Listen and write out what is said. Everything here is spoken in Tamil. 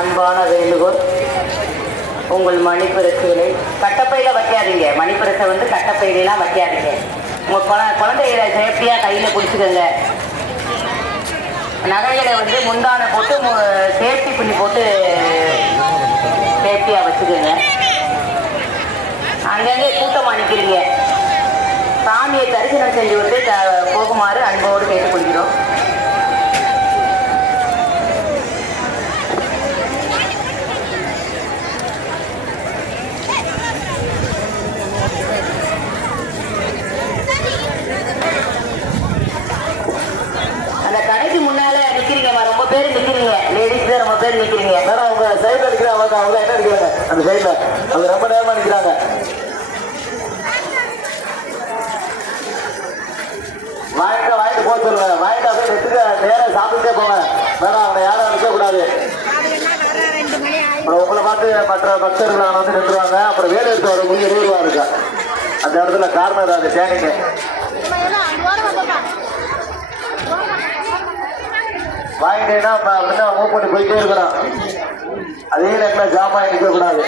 அன்பான வேண்டுகோள், உங்கள் மணிப்பரிசுகளை கட்டப்பையில் வைக்காதீங்க. மணிப்பரிசை வந்து கட்டப்பையிலாம் வைக்காதீங்க. உங்கள் குழந்தைகளை சேஃப்டியாக கையில் பிடிச்சிக்கோங்க. நகைகளை வந்து முந்தானை போட்டு சேஃப்டி பண்ணி போட்டு சேஃப்டியாக வச்சுக்கோங்க. அங்கங்கே கூட்டமாக நிற்கிறீங்க. சாமியை தரிசனம் செஞ்சு விட்டு போகுமாறு அன்போடு கேட்டுக்கொள்கிறோம். அந்த கடைக்கு முன்னால நிக்கிறீங்கம்மா, ரொம்ப பேர் நிக்கிறீங்க. லேடிஸ் தான் ரொம்ப பேர் நிக்கிறீங்க. அவங்க சைட்ல நிக்கிறாங்க. அவங்க என்ன நிக்கிறாங்க அந்த சைட்ல, அவங்க ரொம்ப நேரமா நிக்கிறாங்க. வாங்கிட்டு போக சொல்லுங்க. வாங்கிட்டு அப்படியே நிறுத்துக்க, நேரம் சாப்பிட்டுட்டே போங்க. வேணாம், அவங்க யாரும் நிற்க கூடாது. அப்புறம் உங்களை பார்த்து மற்ற பக்தர்கள் வந்து நின்றுவாங்க. அப்புறம் வேலை எடுத்து வர முடியும் 20 ரூபா இருக்கா அந்த இடத்துல கார்னர் அது டேனிங்க. வாங்கிட்டேன்னா அப்படின்னா மூவ் பண்ணி போயிட்டே இருக்கணும். அதே நேரத்தில் ஜாமா நிற்க கூடாது.